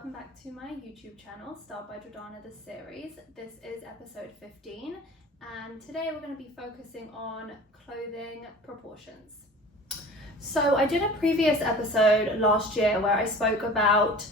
welcome back to my YouTube channel, Styled by Jordana, the series. This is episode 15, and today we're going to be focusing on clothing proportions. So I did a previous episode last year where I spoke about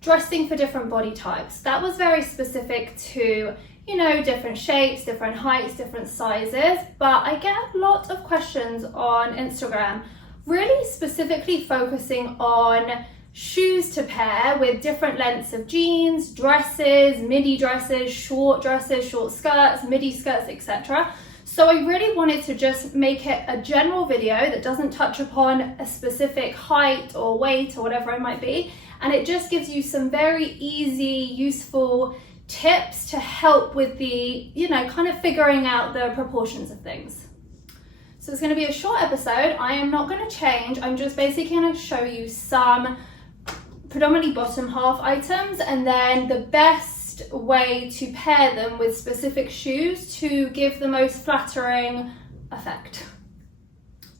dressing for different body types. That was very specific to, you know, different shapes, different heights, different sizes, but I get a lot of questions on Instagram, really specifically focusing on shoes to pair with different lengths of jeans, dresses, midi dresses, short skirts, midi skirts, etc. So I really wanted to just make it a general video that doesn't touch upon a specific height or weight or whatever it might be, and it just gives you some very easy, useful tips to help with the, you know, kind of figuring out the proportions of things. So it's going to be a short episode. I am not going to change. I'm just basically going to show you some predominantly bottom half items and then the best way to pair them with specific shoes to give the most flattering effect.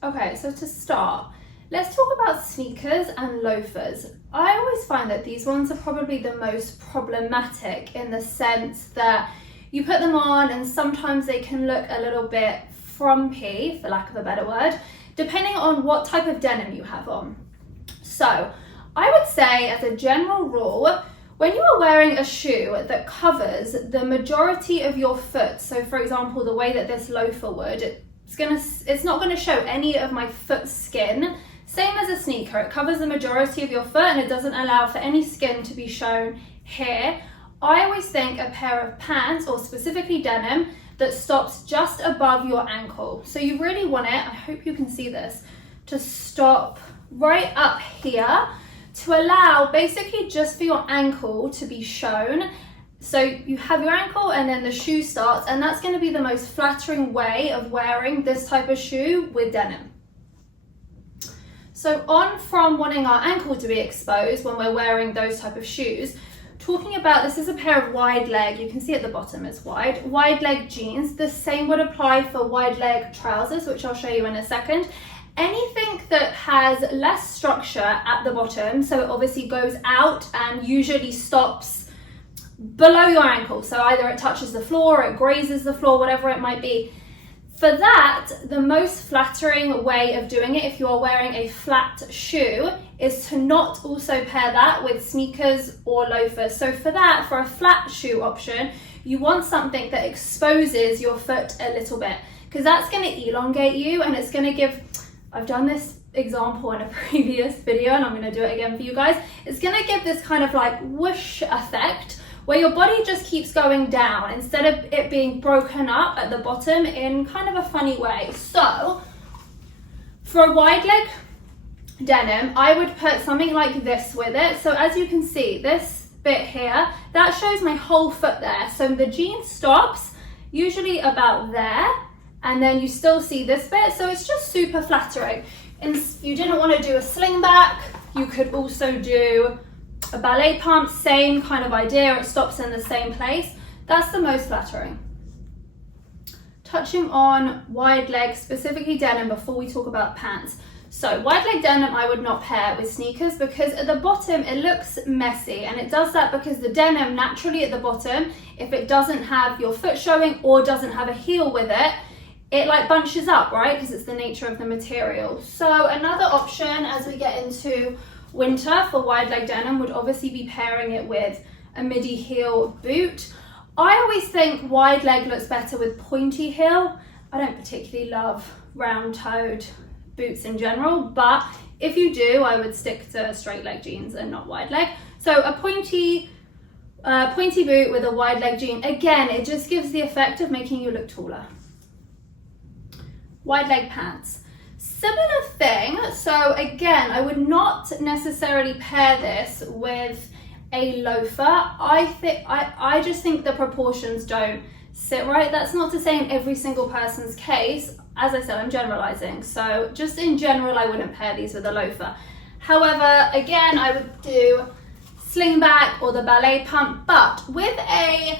Okay, so to start, let's talk about sneakers and loafers. I always find that these ones are probably the most problematic in the sense that you put them on and sometimes they can look a little bit frumpy, for lack of a better word, depending on what type of denim you have on. So I would say, as a general rule, when you are wearing a shoe that covers the majority of your foot, so for example, the way that this loafer would, it's not going to show any of my foot skin. Same as a sneaker, it covers the majority of your foot and it doesn't allow for any skin to be shown here. I always think a pair of pants, or specifically denim, that stops just above your ankle. So you really want it, I hope you can see this, to stop right up here, to allow basically just for your ankle to be shown. So you have your ankle and then the shoe starts, and that's going to be the most flattering way of wearing this type of shoe with denim. So on from wanting our ankle to be exposed when we're wearing those type of shoes, talking about, this is a pair of wide leg, you can see at the bottom is wide leg jeans. The same would apply for wide leg trousers, which I'll show you in a second. Anything that has less structure at the bottom, so it obviously goes out and usually stops below your ankle, so either it touches the floor, it grazes the floor, whatever it might be. For that, the most flattering way of doing it, if you are wearing a flat shoe, is to not also pair that with sneakers or loafers. So for that, for a flat shoe option, you want something that exposes your foot a little bit, because that's going to elongate you and it's going to give, I've done this example in a previous video and I'm going to do it again for you guys. It's going to give this kind of like whoosh effect where your body just keeps going down instead of it being broken up at the bottom in kind of a funny way. So for a wide leg denim, I would put something like this with it. So as you can see, this bit here, that shows my whole foot there. So the jean stops usually about there, and then you still see this bit, so it's just super flattering. And if you didn't want to do a sling back, you could also do a ballet pump, same kind of idea, it stops in the same place. That's the most flattering. Touching on wide leg, specifically denim, before we talk about pants. So wide leg denim I would not pair with sneakers because at the bottom it looks messy, and it does that because the denim naturally at the bottom, if it doesn't have your foot showing or doesn't have a heel with it, it like bunches up, right? Because it's the nature of the material. So another option as we get into winter for wide leg denim would obviously be pairing it with a midi heel boot. I always think wide leg looks better with pointy heel. I don't particularly love round toed boots in general, but if you do, I would stick to straight leg jeans and not wide leg. So a pointy boot with a wide leg jean, again, it just gives the effect of making you look taller. Wide leg pants, similar thing. So again, I would not necessarily pair this with a loafer. I just think the proportions don't sit right. That's not to say in every single person's case. As I said, I'm generalizing. So just in general, I wouldn't pair these with a loafer. However, again, I would do slingback or the ballet pump, but with a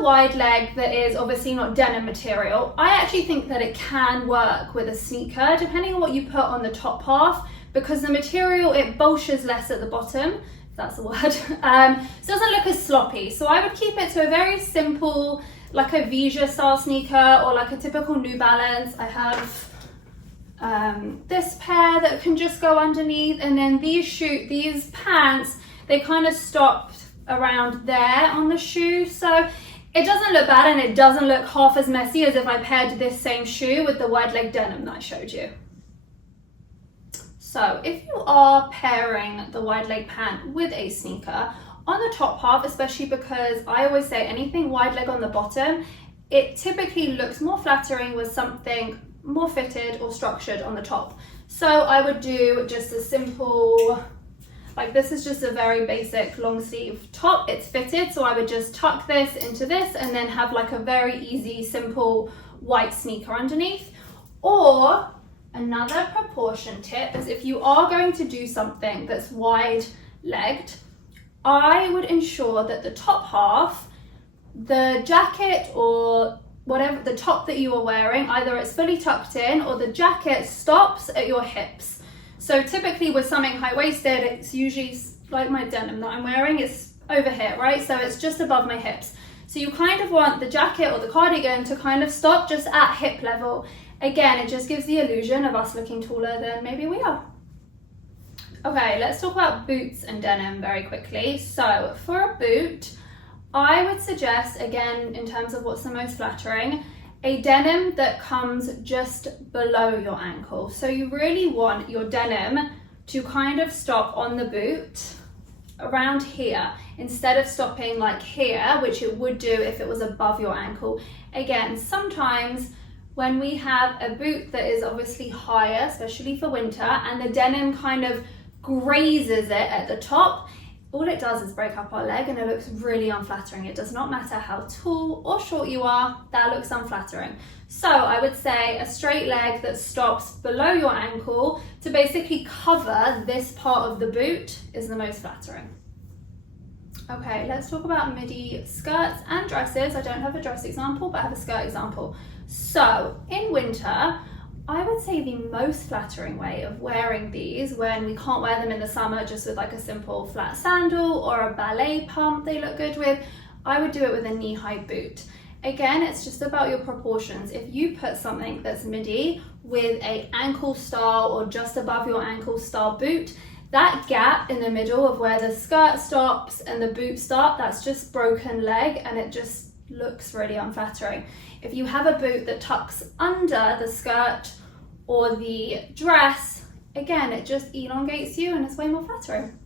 wide leg that is obviously not denim material, I actually think that it can work with a sneaker, depending on what you put on the top half, because the material, it bulges less at the bottom, if that's the word. So it doesn't look as sloppy. So I would keep it to a very simple, like a Vija style sneaker or like a typical New Balance. I have this pair that can just go underneath, and then these pants, they kind of stopped around there on the shoe. So it doesn't look bad, and it doesn't look half as messy as if I paired this same shoe with the wide leg denim that I showed you. So if you are pairing the wide leg pant with a sneaker, on the top half, especially because I always say anything wide leg on the bottom, it typically looks more flattering with something more fitted or structured on the top. So I would do just a simple, like this is just a very basic long sleeve top. It's fitted, so I would just tuck this into this and then have like a very easy, simple white sneaker underneath. Or another proportion tip is if you are going to do something that's wide legged, I would ensure that the top half, the jacket or whatever, the top that you are wearing, either it's fully tucked in or the jacket stops at your hips. So typically with something high-waisted, it's usually like my denim that I'm wearing, it's over here, right? So it's just above my hips. So you kind of want the jacket or the cardigan to kind of stop just at hip level. Again, it just gives the illusion of us looking taller than maybe we are. Okay, let's talk about boots and denim very quickly. So for a boot, I would suggest, again, in terms of what's the most flattering, a denim that comes just below your ankle. So you really want your denim to kind of stop on the boot around here instead of stopping like here, which it would do if it was above your ankle. Again, sometimes when we have a boot that is obviously higher, especially for winter, and the denim kind of grazes it at the top, all it does is break up our leg and it looks really unflattering. It does not matter how tall or short you are, that looks unflattering. So I would say a straight leg that stops below your ankle to basically cover this part of the boot is the most flattering. Okay, let's talk about midi skirts and dresses. I don't have a dress example, but I have a skirt example. So in winter, I would say the most flattering way of wearing these, when we can't wear them in the summer just with like a simple flat sandal or a ballet pump they look good with, I would do it with a knee-high boot. Again, it's just about your proportions. If you put something that's midi with a ankle style or just above your ankle style boot, that gap in the middle of where the skirt stops and the boot start, that's just broken leg and it just looks really unflattering. If you have a boot that tucks under the skirt or the dress, again, it just elongates you and it's way more flattering.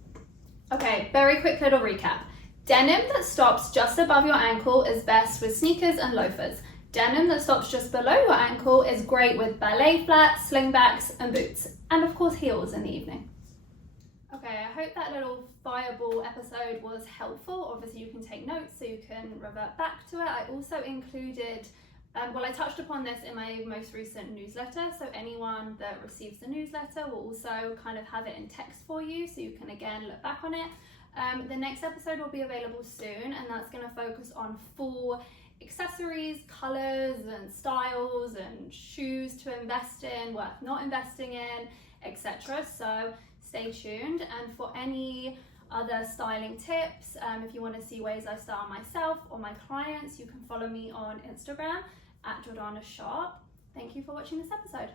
Okay, very quick little recap. Denim that stops just above your ankle is best with sneakers and loafers. Denim that stops just below your ankle is great with ballet flats, slingbacks, and boots. And of course, heels in the evening. Okay, I hope that little fireball episode was helpful. Obviously, you can take notes so you can revert back to it. I also included, I touched upon this in my most recent newsletter. So anyone that receives the newsletter will also kind of have it in text for you so you can again look back on it. The next episode will be available soon, and that's going to focus on full accessories, colours and styles and shoes to invest in, worth not investing in, etc. So stay tuned. And for any other styling tips, if you want to see ways I style myself or my clients, you can follow me on Instagram @JordannaSharp. Thank you for watching this episode.